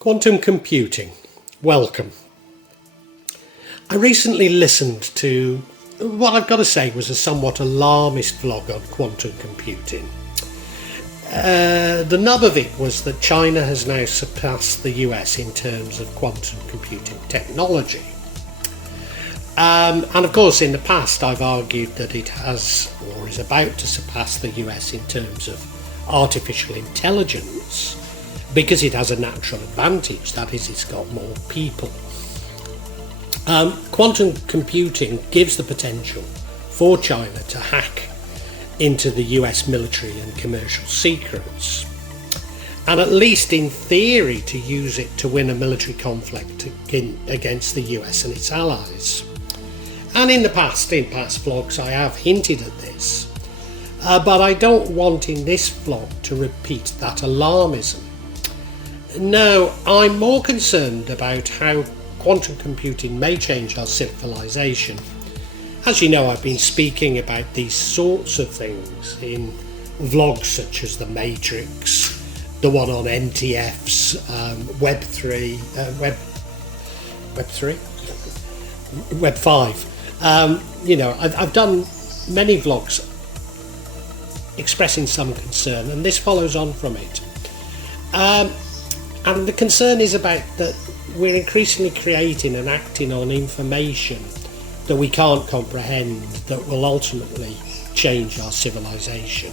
Quantum computing. Welcome. I recently listened to what I've got to say was a somewhat alarmist vlog on quantum computing. The nub of it was that China has now surpassed the US in terms of quantum computing technology. And of course in the past I've argued that it has or is about to surpass the US in terms of artificial intelligence because it has a natural advantage, that is, it's got more people. Quantum computing gives the potential for China to hack into the US military and commercial secrets, and at least in theory to use it to win a military conflict against the US and its allies. And in past vlogs I have hinted at this, but I don't want in this vlog to repeat that alarmism. No, I'm more concerned about how quantum computing may change our civilization. As you know, I've been speaking about these sorts of things in vlogs such as The Matrix, the one on NTFs, Web 5. I've done many vlogs expressing some concern, and this follows on from it. And the concern is about that we're increasingly creating and acting on information that we can't comprehend that will ultimately change our civilization.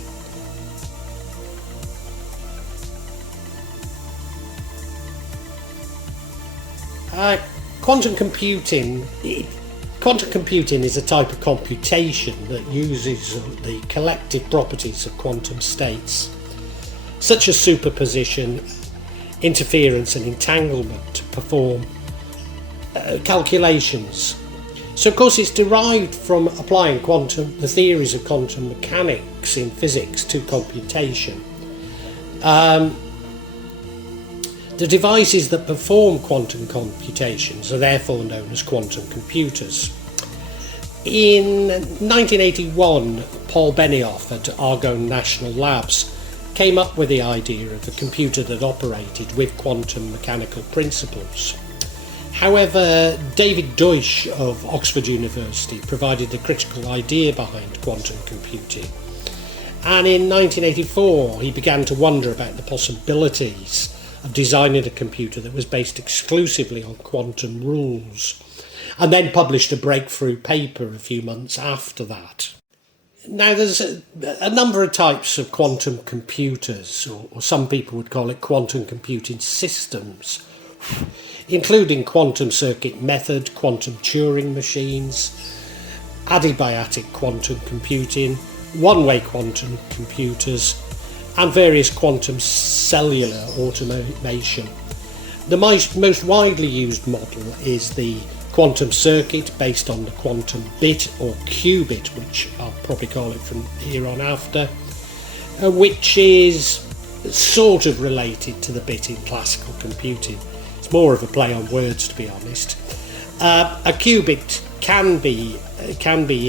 Quantum computing is a type of computation that uses the collective properties of quantum states, such as superposition, interference and entanglement, to perform calculations. So of course it's derived from applying the theories of quantum mechanics in physics to computation. The devices that perform quantum computations are therefore known as quantum computers. In 1981, Paul Benioff at Argonne National Labs came up with the idea of a computer that operated with quantum mechanical principles. However, David Deutsch of Oxford University provided the critical idea behind quantum computing. And in 1984, he began to wonder about the possibilities of designing a computer that was based exclusively on quantum rules, and then published a breakthrough paper a few months after that. Now, there's a number of types of quantum computers, or some people would call it quantum computing systems, including quantum circuit method, quantum Turing machines, adiabatic quantum computing, one-way quantum computers, and various quantum cellular automation. The most widely used model is the quantum circuit based on the quantum bit or qubit, which I'll probably call it from here on after, which is sort of related to the bit in classical computing. It's more of a play on words, to be honest. A qubit can be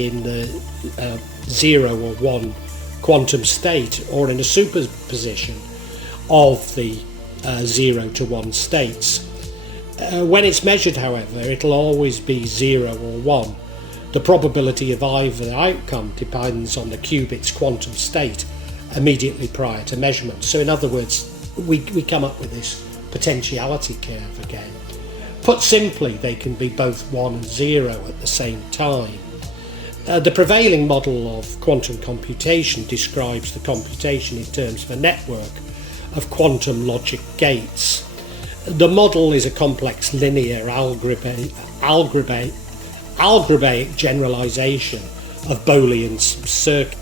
in the 0 or 1 quantum state, or in a superposition of the 0 to 1 states. When it's measured, however, it'll always be 0 or 1. The probability of either outcome depends on the qubit's quantum state immediately prior to measurement. So in other words, we come up with this potentiality curve again. Put simply, they can be both 1 and 0 at the same time. The prevailing model of quantum computation describes the computation in terms of a network of quantum logic gates. The model is a complex linear algebraic generalization of Boolean circuits.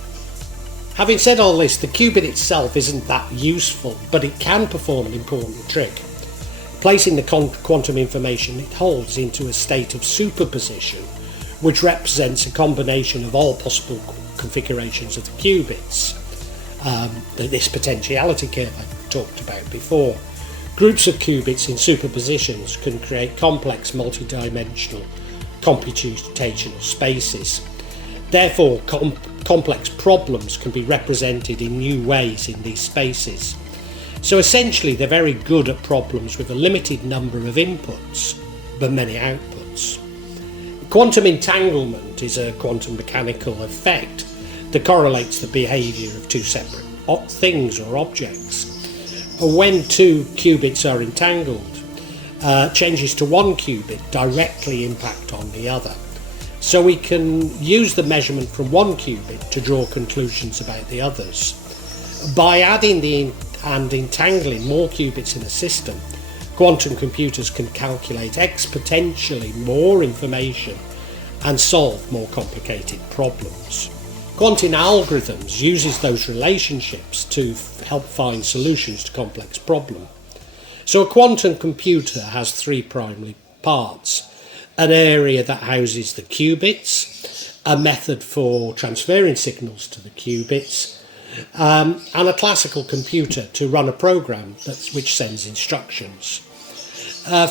Having said all this, the qubit itself isn't that useful, but it can perform an important trick, placing the quantum information it holds into a state of superposition, which represents a combination of all possible configurations of the qubits. This potentiality curve I talked about before. Groups of qubits in superpositions can create complex multidimensional computational spaces. Therefore, complex problems can be represented in new ways in these spaces. So essentially they're very good at problems with a limited number of inputs but many outputs. Quantum entanglement is a quantum mechanical effect that correlates the behaviour of two separate things or objects. When two qubits are entangled, changes to one qubit directly impact on the other. So we can use the measurement from one qubit to draw conclusions about the others. By adding and entangling more qubits in a system, quantum computers can calculate exponentially more information and solve more complicated problems. Quantum algorithms uses those relationships to help find solutions to complex problems. So a quantum computer has three primary parts: an area that houses the qubits, a method for transferring signals to the qubits, and a classical computer to run a program which sends instructions.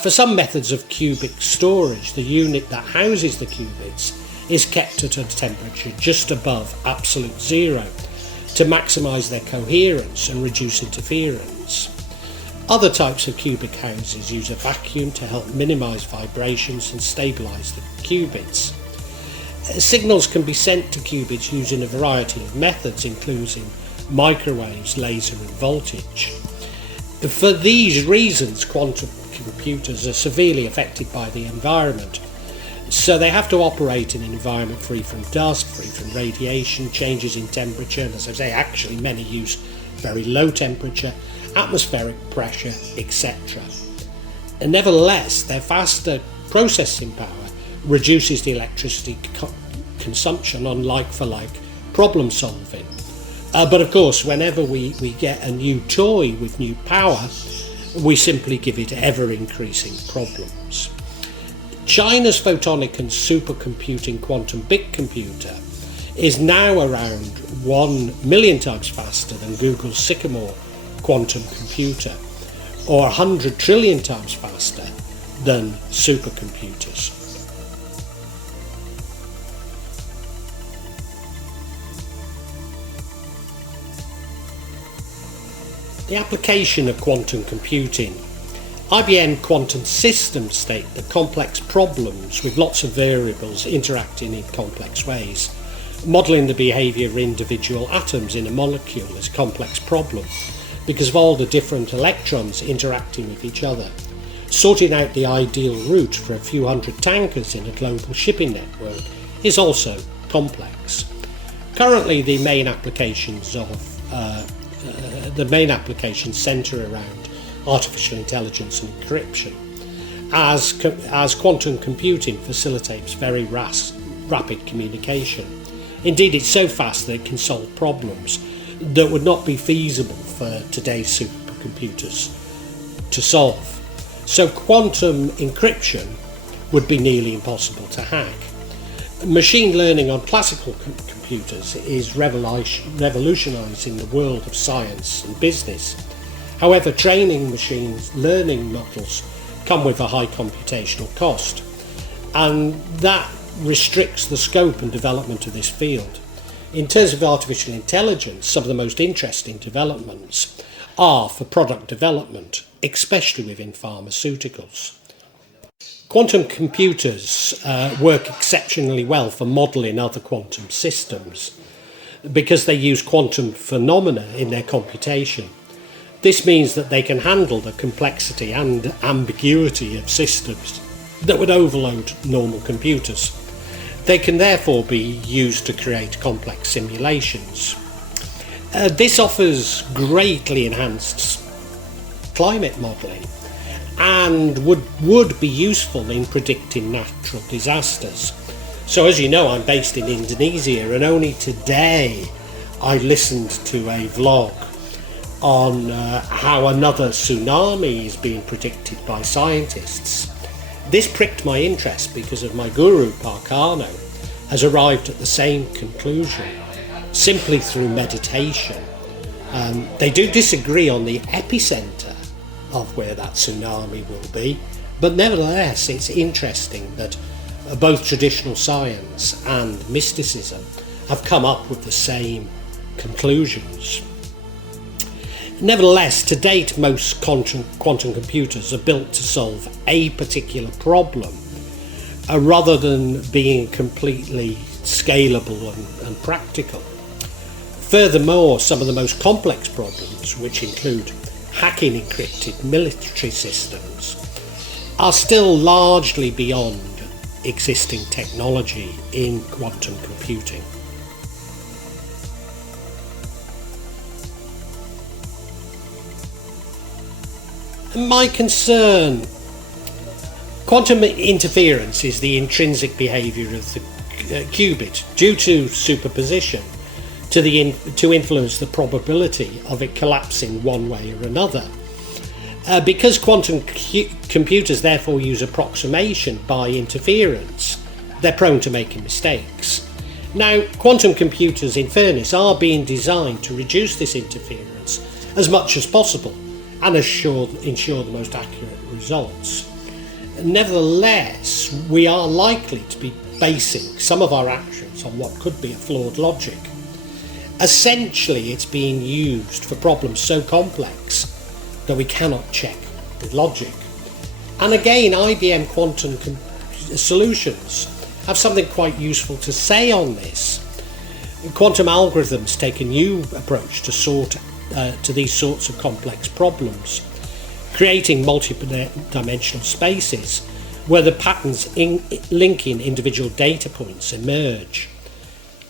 For some methods of qubit storage, the unit that houses the qubits is kept at a temperature just above absolute zero to maximise their coherence and reduce interference. Other types of qubit houses use a vacuum to help minimise vibrations and stabilise the qubits. Signals can be sent to qubits using a variety of methods, including microwaves, laser and voltage. For these reasons, quantum computers are severely affected by the environment. So they have to operate in an environment free from dust, free from radiation, changes in temperature, and as I say, actually many use very low temperature, atmospheric pressure, etc. And nevertheless, their faster processing power reduces the electricity consumption on like-for-like problem solving. But of course, whenever we get a new toy with new power, we simply give it ever-increasing problems. China's photonic and supercomputing quantum bit computer is now around 1 million times faster than Google's Sycamore quantum computer, or 100 trillion times faster than supercomputers. The application of quantum computing. IBM quantum systems state that complex problems with lots of variables interacting in complex ways. Modelling the behaviour of individual atoms in a molecule is a complex problem because of all the different electrons interacting with each other. Sorting out the ideal route for a few hundred tankers in a global shipping network is also complex. Currently, the main applications centre around artificial intelligence and encryption, as quantum computing facilitates very rapid communication. Indeed, it's so fast that it can solve problems that would not be feasible for today's supercomputers to solve. So quantum encryption would be nearly impossible to hack. Machine learning on classical computers is revolutionising the world of science and business. However, training machine learning models come with a high computational cost, and that restricts the scope and development of this field. In terms of artificial intelligence, some of the most interesting developments are for product development, especially within pharmaceuticals. Quantum computers work exceptionally well for modelling other quantum systems because they use quantum phenomena in their computation. This means that they can handle the complexity and ambiguity of systems that would overload normal computers. They can therefore be used to create complex simulations. This offers greatly enhanced climate modelling and would be useful in predicting natural disasters. So as you know, I'm based in Indonesia, and only today I listened to a vlog on how another tsunami is being predicted by scientists. This pricked my interest because of my guru Parkano has arrived at the same conclusion simply through meditation. They do disagree on the epicenter of where that tsunami will be, but nevertheless it's interesting that both traditional science and mysticism have come up with the same conclusions. Nevertheless, to date, most quantum computers are built to solve a particular problem, rather than being completely scalable and practical. Furthermore, some of the most complex problems, which include hacking encrypted military systems, are still largely beyond existing technology in quantum computing. My concern, quantum interference is the intrinsic behaviour of the qubit due to superposition to influence the probability of it collapsing one way or another. Because quantum computers therefore use approximation by interference, they're prone to making mistakes. Now, quantum computers, in fairness, are being designed to reduce this interference as much as possible and ensure the most accurate results. Nevertheless, we are likely to be basing some of our actions on what could be a flawed logic. Essentially, it's being used for problems so complex that we cannot check with logic. And again, IBM Quantum Solutions have something quite useful to say on this. Quantum algorithms take a new approach to these sorts of complex problems, creating multi-dimensional spaces where the patterns linking individual data points emerge.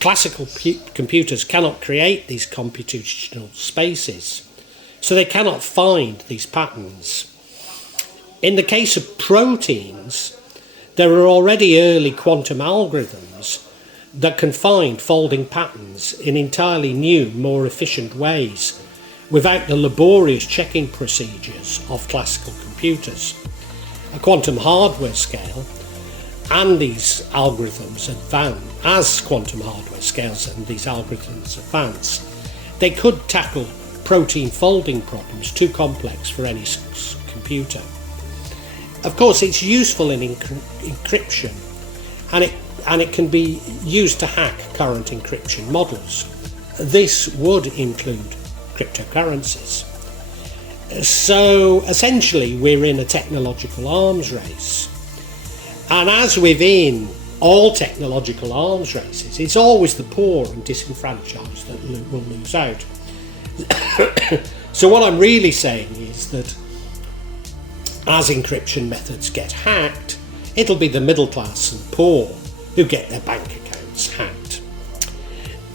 Classical computers cannot create these computational spaces, so they cannot find these patterns. In the case of proteins, there are already early quantum algorithms that can find folding patterns in entirely new, more efficient ways without the laborious checking procedures of classical computers. A quantum hardware scale and these algorithms advance, as quantum hardware scales and these algorithms advance, they could tackle protein folding problems too complex for any computer. Of course, it's useful in encryption, and it can be used to hack current encryption models. This would include cryptocurrencies. So essentially, we're in a technological arms race. And as within all technological arms races, it's always the poor and disenfranchised that will lose out. So what I'm really saying is that as encryption methods get hacked, it'll be the middle class and poor who get their bank accounts hacked.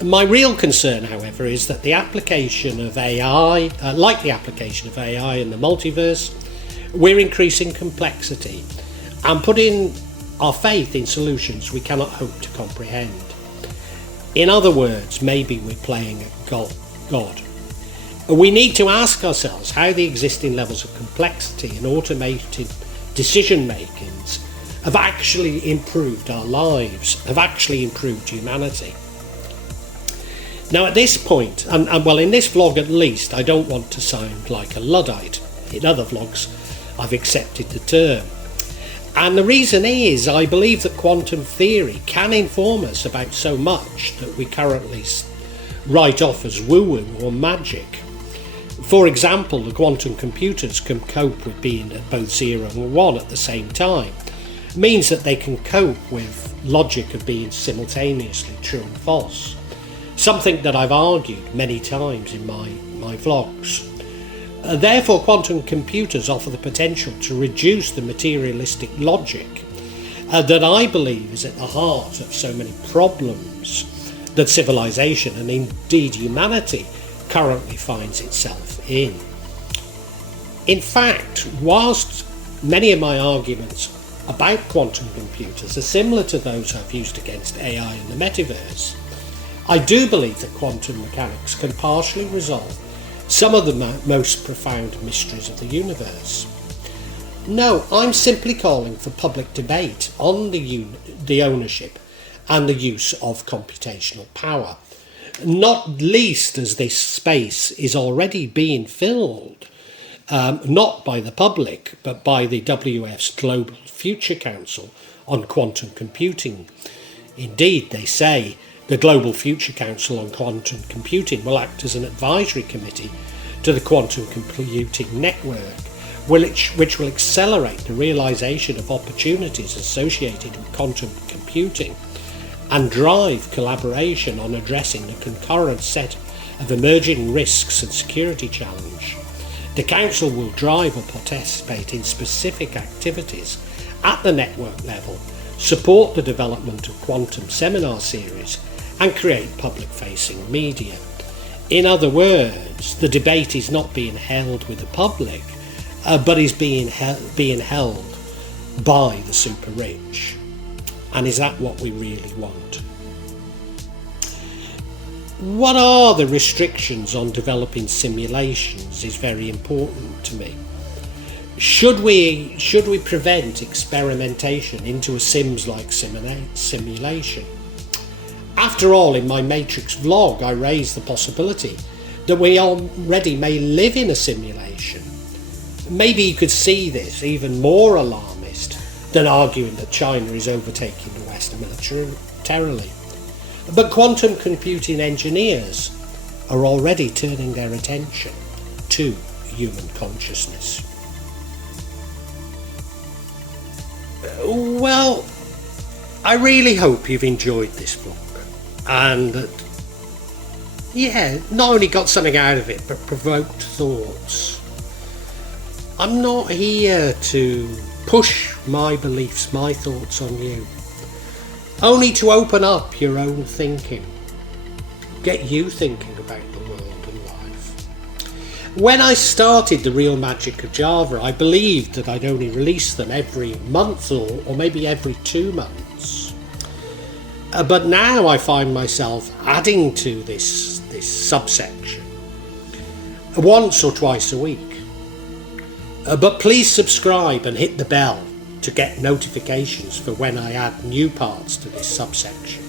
My real concern, however, is that the application of AI, like the application of AI in the multiverse, we're increasing complexity and putting our faith in solutions we cannot hope to comprehend. In other words, maybe we're playing at God. We need to ask ourselves how the existing levels of complexity and automated decision makings have actually improved our lives, have actually improved humanity. Now at this point, and well, in this vlog at least, I don't want to sound like a Luddite. In other vlogs, I've accepted the term. And the reason is, I believe that quantum theory can inform us about so much that we currently write off as woo-woo or magic. For example, the quantum computers can cope with being at both 0 and 1 at the same time. It means that they can cope with logic of being simultaneously true and false. Something that I've argued many times in my vlogs. Therefore, quantum computers offer the potential to reduce the materialistic logic that I believe is at the heart of so many problems that civilization and indeed humanity currently finds itself in. In fact, whilst many of my arguments about quantum computers are similar to those I've used against AI and the metaverse, I do believe that quantum mechanics can partially resolve some of the most profound mysteries of the universe. No, I'm simply calling for public debate on the ownership and the use of computational power, not least as this space is already being filled, not by the public, but by the WF's Global Future Council on Quantum Computing. Indeed, they say the Global Future Council on Quantum Computing will act as an advisory committee to the quantum computing network, which will accelerate the realization of opportunities associated with quantum computing and drive collaboration on addressing the concurrent set of emerging risks and security challenge. The Council will drive or participate in specific activities at the network level, support the development of quantum seminar series, and create public-facing media. In other words, the debate is not being held with the public, but is being held by the super rich. And is that what we really want? What are the restrictions on developing simulations is very important to me. Should we prevent experimentation into a Sims-like simulation? After all, in my Matrix vlog, I raised the possibility that we already may live in a simulation. Maybe you could see this even more alarmist than arguing that China is overtaking the West militarily. But quantum computing engineers are already turning their attention to human consciousness. Well, I really hope you've enjoyed this book and that, not only got something out of it, but provoked thoughts. I'm not here to push my beliefs, my thoughts on you, only to open up your own thinking, get you thinking about the world and life. When I started The Real Magic of Java, I believed that I'd only release them every month or maybe every 2 months. But now I find myself adding to this subsection once or twice a week. But please subscribe and hit the bell to get notifications for when I add new parts to this subsection.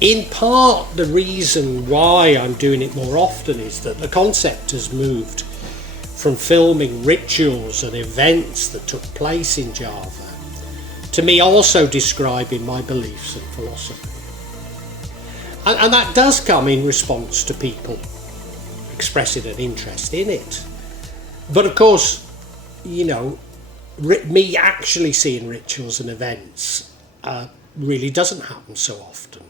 In part, the reason why I'm doing it more often is that the concept has moved from filming rituals and events that took place in Java to me also describing my beliefs and philosophy. And that does come in response to people expressing an interest in it. But of course, me actually seeing rituals and events really doesn't happen so often.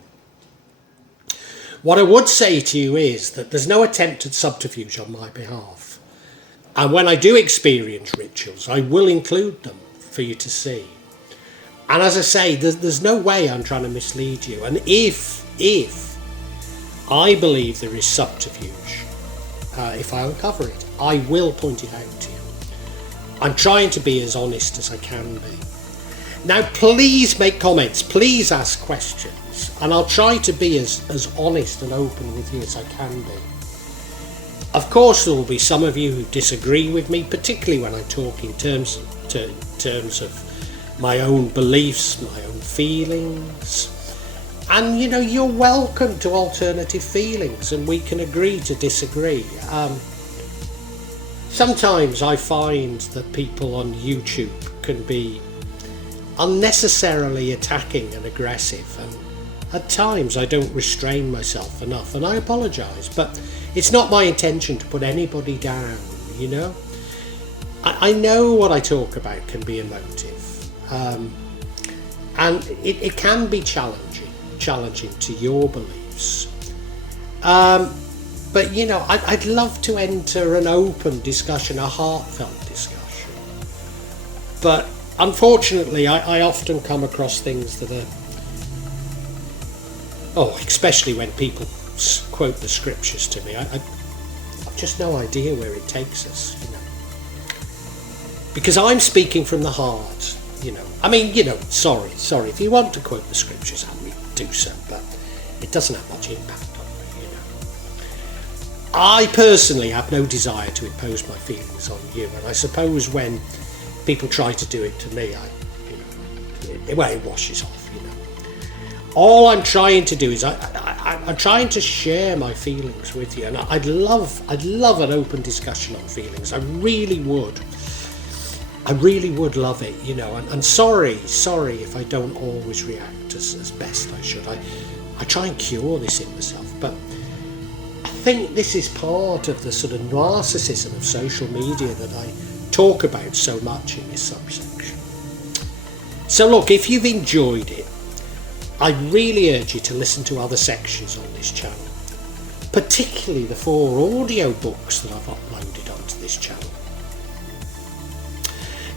What I would say to you is that there's no attempt at subterfuge on my behalf. And when I do experience rituals, I will include them for you to see. And as I say, there's no way I'm trying to mislead you. And if I believe there is subterfuge, if I uncover it, I will point it out to you. I'm trying to be as honest as I can be. Now, please make comments, please ask questions, and I'll try to be as honest and open with you as I can be. Of course, there will be some of you who disagree with me, particularly when I talk in terms of my own beliefs, my own feelings. And you're welcome to alternative feelings, and we can agree to disagree. Sometimes I find that people on YouTube can be unnecessarily attacking and aggressive, and at times I don't restrain myself enough, and I apologise, but it's not my intention to put anybody down, I know what I talk about can be emotive, and it can be challenging to your beliefs. But I'd love to enter an open discussion, a heartfelt discussion. But unfortunately, I often come across things that are, especially when people quote the scriptures to me, I've just no idea where it takes us, Because I'm speaking from the heart, sorry, if you want to quote the scriptures at me, do so, but it doesn't have much impact on me, I personally have no desire to impose my feelings on you, and I suppose when people try to do it to me, it washes off, All I'm trying to do is I'm trying to share my feelings with you, and I'd love an open discussion on feelings. I really would love it, and sorry if I don't always react as best I should. I try and cure this in myself, but think this is part of the sort of narcissism of social media that I talk about so much in this subsection. So look, if you've enjoyed it, I really urge you to listen to other sections on this channel, particularly the 4 audio books that I've uploaded onto this channel.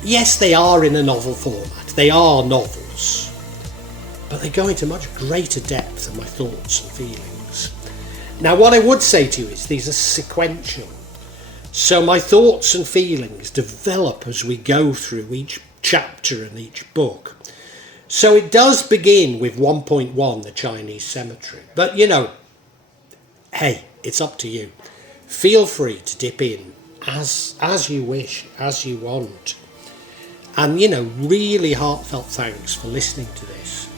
Yes, they are in a novel format, they are novels, but they go into much greater depth than my thoughts and feelings. Now what I would say to you is these are sequential, so my thoughts and feelings develop as we go through each chapter and each book. So it does begin with 1.1, the Chinese cemetery, but you know, hey, it's up to you. Feel free to dip in as you wish, as you want. And you know, really heartfelt thanks for listening to this.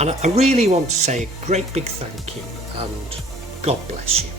And I really want to say a great big thank you and God bless you.